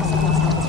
Thank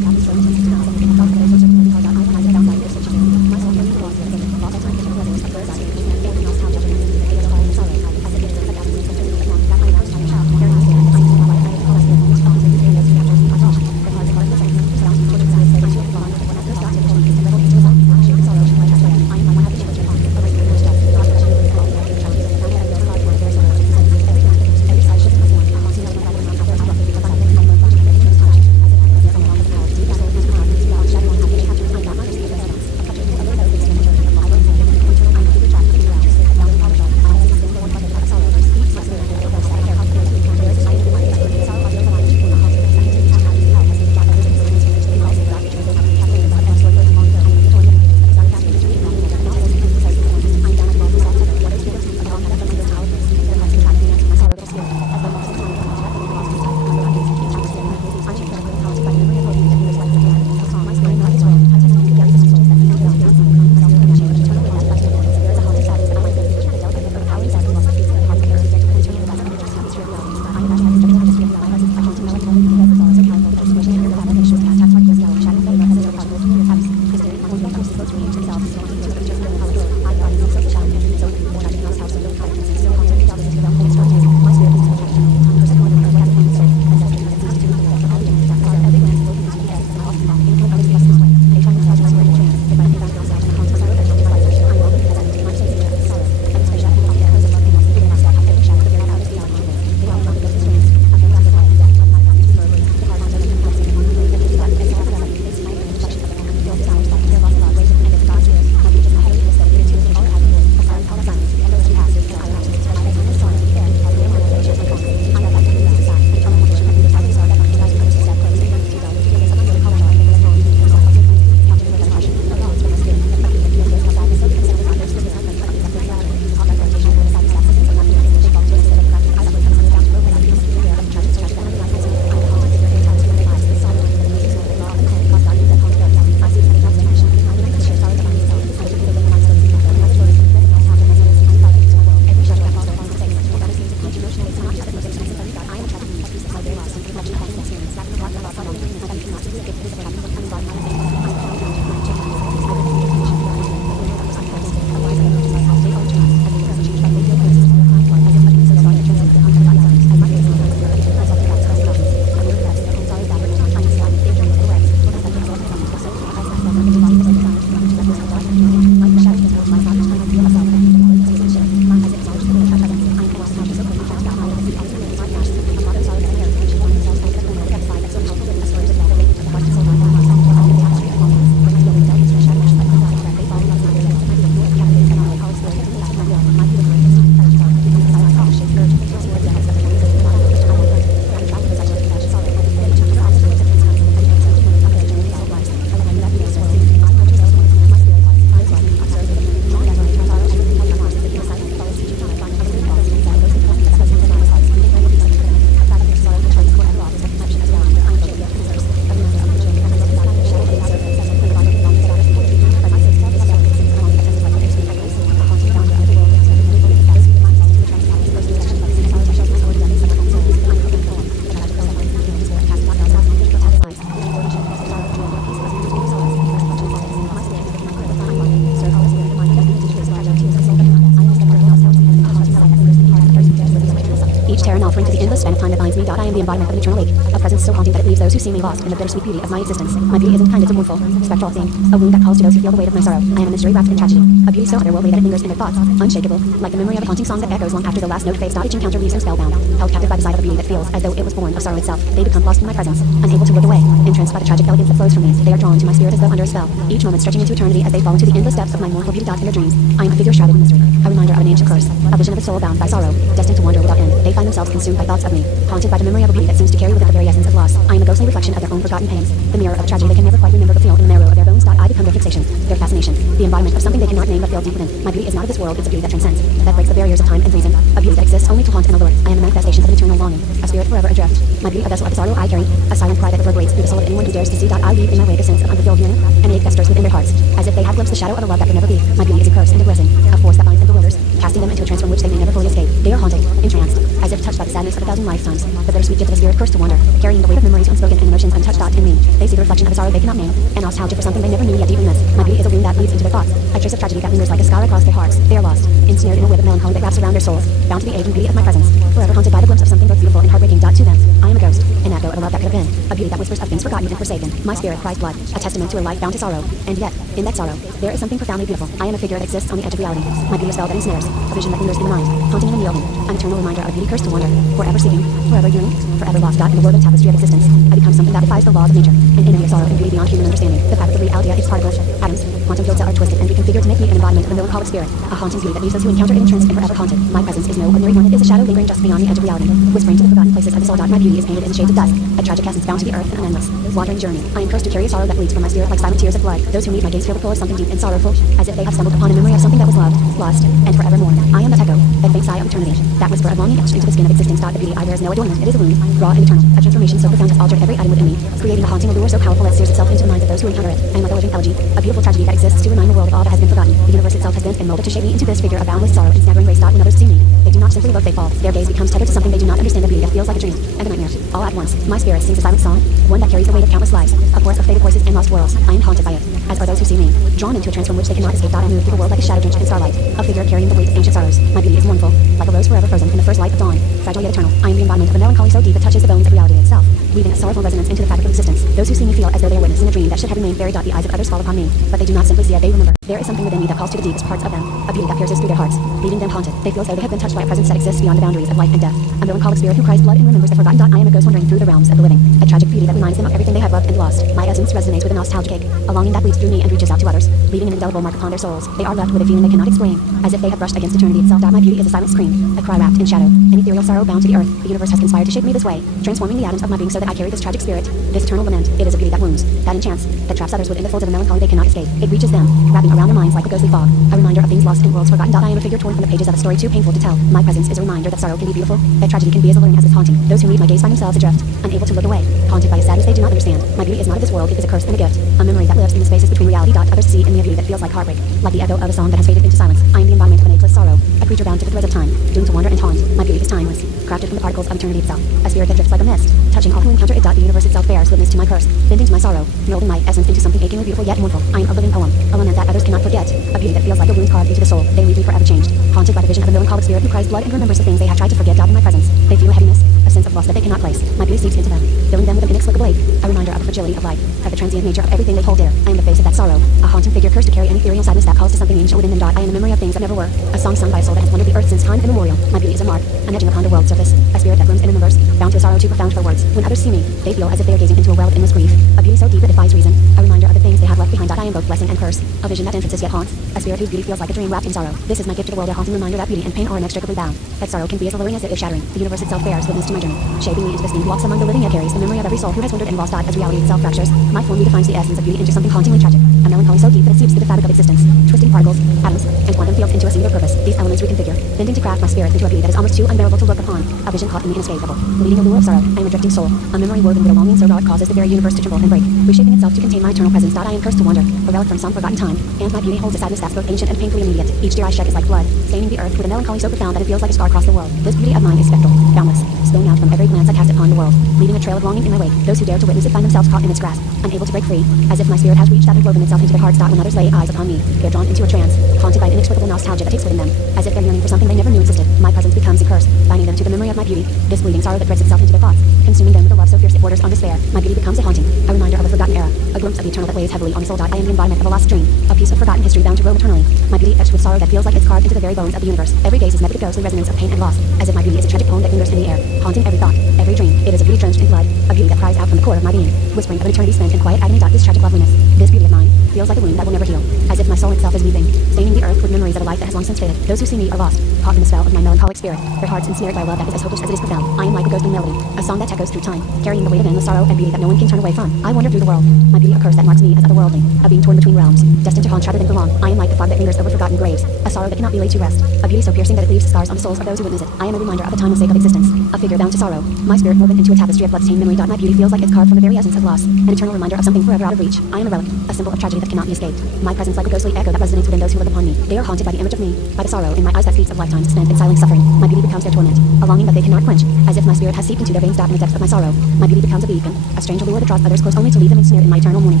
referring to the endless span of time that binds me. I am the embodiment of an eternal ache, a presence so haunting that it leaves those who see me lost in the bittersweet beauty of my existence. My beauty isn't kind, it's a mournful, spectral thing, a wound that calls to those who feel the weight of my sorrow. I am a mystery wrapped in tragedy, a beauty so otherworldly that it lingers in their thoughts, unshakable, like the memory of a haunting song that echoes long after the last note fades. Each encounter leaves them spellbound, held captive by the sight of a beauty that feels as though it was born of sorrow itself. They become lost in my presence, unable to look away, entranced by the tragic elegance that flows from me. They are drawn to my spirit as though under a spell, each moment stretching into eternity as they fall into the endless depths of my mournful beauty. In their dreams, I am a figure shrouded in mystery, a reminder of an ancient curse, a vision of a soul bound by sorrow, destined to wander without end. They find themselves consumed by thoughts of me, haunted by the memory of a beauty that seems to carry with it the very essence of loss. I am a ghostly reflection of their own forgotten pains, the mirror of tragedy they can never quite remember but feel in the marrow of their bones. I become their fixation, their fascination, the embodiment of something they cannot name but feel deep within. My beauty is not of this world, it's a beauty that transcends, that breaks the barriers of time and reason, a beauty that exists only to haunt and allure. I am a manifestation of an eternal longing, a spirit forever adrift. My beauty a vessel of the sorrow I carry, a silent cry that reverberates through the soul of anyone who dares to see. I leave in my wake a sense of unfulfilled yearning, an ache that stirs within their hearts, as if they have glimpsed the shadow of a love that could never be. My beauty is a curse and a blessing, a force that binds and bewilders, casting them into a trance from which they may never fully escape. They are haunted, entranced, as if touched by the sadness of 1,000 lifetimes, the bittersweet gift of a spirit cursed to wander, carrying the weight of memories unspoken and emotions untouched. In me, they see the reflection of a sorrow they cannot name, and nostalgia for something they never knew yet deep in this. My beauty is a wound that leads into their thoughts, a trace of tragedy that lingers like a scar across their hearts. They are lost, ensnared in a web of melancholy that wraps around their souls, bound to the age and beauty of my presence, forever haunted by the glimpse of something both beautiful and heartbreaking. To them, I am a ghost, an echo of a love that could have been, a beauty that whispers of things forgotten and forsaken. My spirit cries blood, a testament to a life bound to sorrow, and yet, in that sorrow, there is something profoundly beautiful. I am a figure that exists on the edge of reality. My beauty is a spell that ensnares, a vision that lingers in the mind, haunting and unyielding, an eternal reminder of a beauty cursed to wander, forever seeking, forever yearning, forever lost. In the whirling tapestry of existence, I become something that defies the laws of nature, an enemy of sorrow and beauty beyond human understanding. The fabric of reality, its particles, atoms, quantum fields are twisted and reconfigured to make me an embodiment of a melancholic spirit, a haunting beauty that leaves those who encounter it entranced and forever haunted. My presence is no ordinary one, it is a shadow lingering just beyond the edge of reality, whispering to the forgotten places of the soul. My beauty is painted in shades of dusk, a tragic essence bound to the earth and an endless, wandering journey. I am cursed to carry a sorrow that bleeds from my spirit like silent tears of blood. Those who meet my gaze feel the pull of something deep and sorrowful, as if they have stumbled upon a memory of something that was loved, lost, and forevermore. I am that echo, that faint sigh of eternity, that whisper of longing etched into the skin of existence. The beauty I wear is no adornment, it is a wound, raw and eternal, a transformation so profound has altered every atom within me, creating a haunting allure so powerful that sears itself into the minds of those who encounter it. I am like a living elegy, a beautiful tragedy that exists to remind the world of all that has been forgotten. The universe itself has bent and molded to shape me into this figure of boundless sorrow and staggering grace. When others see me, they do not simply look, they fall. Their gaze becomes tethered to something they do not understand, a beauty that feels like a dream and a nightmare, all at once. My spirit sings a silent song, one that carries the weight of countless lives, a chorus of faded voices and lost worlds. I am haunted by it, as are those who see me, drawn into a trance from which they cannot escape. I move through the world like a shadow drenched in starlight, a figure carrying the weight of ancient sorrows. My beauty is mournful, like a rose forever frozen in the first light of dawn, fragile yet eternal. I am the embodiment of a melancholy so deep it touches the bones of reality itself, weaving a sorrowful resonance into the fabric of existence. Those who see me feel as though they are witnessing a dream that should have remained buried. The eyes of others fall upon me, but they do not simply see it, they remember. There is something within me that calls to the deepest parts of them, a beauty that pierces through their hearts, leaving them haunted. They feel as though they have been touched by a presence that exists beyond the boundaries of life and death, a melancholic spirit who cries blood and remembers the forgotten. I am a ghost wandering through the realms of the living, a tragic beauty that reminds them of everything they have loved and lost. My essence resonates with a nostalgic ache, a longing that bleeds through me and reaches out to others, leaving an indelible mark upon their souls. They are left with a feeling they cannot explain, as if they have brushed against eternity itself. My beauty is a silent scream, a cry wrapped in shadow, an ethereal sorrow bound to the earth. The universe has conspired to shape me this way, transforming the atoms of my being so that I carry this tragic spirit, this eternal lament. It is a beauty that wounds, that enchants, that traps others within the folds of a melancholy they cannot escape. It reaches them, wrapping around their minds like a ghostly fog, a reminder of things lost and worlds forgotten. I am a figure torn from the pages of a story too painful to tell. My presence is a reminder that sorrow can be beautiful, that tragedy can be as alluring as its haunting. Those who meet my gaze find themselves adrift, unable to look away, haunted by a sadness they do not understand. My beauty is not of this world, it is a curse and a gift, a memory that lives in the spaces between reality. Others see in me a beauty that feels like heartbreak, like the echo of a song that has faded into silence. I am the embodiment of an ageless sorrow, a creature bound to the threads of time, doomed to wander and haunt. My beauty is timeless, crafted from the particles of eternity itself, a spirit that drifts like a mist, touching all who encounter it. The universe itself bears witness to my curse, bending to my sorrow, molding my essence into something achingly beautiful yet mournful. I am a living poem, a lament that others cannot forget, a beauty that feels like a wound carved into the soul. They leave me forever changed, haunted by the vision of a melancholic spirit who cries blood and remembers the things they have tried to forget. In my presence, they feel a heaviness, a sense of loss that they cannot place. My beauty seeps into them, filling them with an inexplicable ache, a reminder of the fragility of life, of the transient nature of everything they hold dear. I am the face of that sorrow, a haunting figure cursed to carry an ethereal sadness that calls to something ancient within them. I am the memory of things that never were, a song sung by a soul that has wandered the earth since time immemorial. My beauty is a mark, an etching upon the world's surface, a spirit that blooms in a universe, bound to a sorrow too profound for words. When others see me, they feel as if they are gazing into a well of endless grief, a beauty so deep it defies reason, a reminder of the things they have left behind. I am both blessing and curse, a vision that entrances yet haunts, a spirit whose beauty feels like a dream wrapped in sorrow. This is my gift to the world, a haunting reminder that beauty and pain are inextricably bound, that sorrow can be as alluring as it is shattering. The universe itself bears witness to my journey, shaping me into this being who walks among the living yet carries the memory of every soul who has wandered and lost. As reality itself fractures, my form redefines the essence of beauty into something hauntingly tragic, a melancholy so deep that it seeps through the fabric of existence, twisting particles, atoms, and quantum fields into a singular purpose. These elements reconfigure, bending to craft my spirit into a beauty that is almost too unbearable to look upon, a vision caught in the inescapable, leading a lure of sorrow. I am a drifting soul, a memory woven with a longing so raw it causes the very universe to tremble and break, reshaping itself to contain my eternal presence. I am cursed to wander, a relic from some forgotten time, and my beauty holds a sadness that's both ancient and painfully immediate. Each tear I shed is like blood, staining the earth with a melancholy so profound that it feels like a scar across the world. This beauty of mine is spectral, boundless, spilling out from every glance I cast upon the world, leaving a trail of longing in my wake. Those who dare to witness it find themselves caught in its grasp, unable to break free, as if my spirit has reached out and woven itself into their hearts. When others lay eyes upon me, they are drawn into a trance, haunted by an inexplicable nostalgia that takes within them, as as if they're yearning for something they never knew existed. My presence becomes a curse, binding them to the memory of my beauty. This bleeding sorrow that threads itself into their thoughts, consuming them with a love so fierce it borders on despair. My beauty becomes a haunting, a reminder of a forgotten era, a glimpse of the eternal that weighs heavily on the soul. I am the embodiment of a lost dream, a piece of forgotten history bound to roam eternally. My beauty etched with sorrow that feels like it's carved into the very bones of the universe. Every gaze is met with the ghostly resonance of pain and loss, as if my beauty is a tragic poem that lingers in the air, haunting every thought, every dream. It is a beauty drenched in blood, a beauty that cries out from the core of my being, whispering of an eternity spent in quiet agony. This tragic loveliness, this beauty of mine, feels like a wound that will never heal, as if my soul itself is weeping, staining the earth with memories of a life that has long since faded. Those who see me are lost, caught in the spell of my melancholic spirit, their hearts ensnared by a love that is as hopeless as it is profound. I am like a ghostly melody, a song that echoes through time, carrying the weight of endless sorrow and beauty that no one can turn away from. I wander through the world, my beauty a curse that marks me as otherworldly, a being torn between realms, destined to haunt rather than belong. I am like the fog that lingers over forgotten graves, a sorrow that cannot be laid to rest, a beauty so piercing that it leaves scars on the souls of those who witness it. I am a reminder of the timeless sake of existence, a figure bound to sorrow, my spirit woven into a tapestry of bloodstained memory. My beauty feels like it's carved from the very essence of loss, an eternal reminder of something forever out of reach. I am a relic, a symbol of tragedy that cannot be escaped. My presence like a ghostly echo that resonates within those who look upon me. They are haunted by the image of me, by the sorrow in my eyes that speaks of lifetimes spent in silent suffering. My beauty becomes their torment, a longing that they cannot quench, as if my spirit has seeped into their veins in the depths of my sorrow. My beauty becomes a beacon, a strange allure that draws others close only to leave them ensnared in my eternal mourning.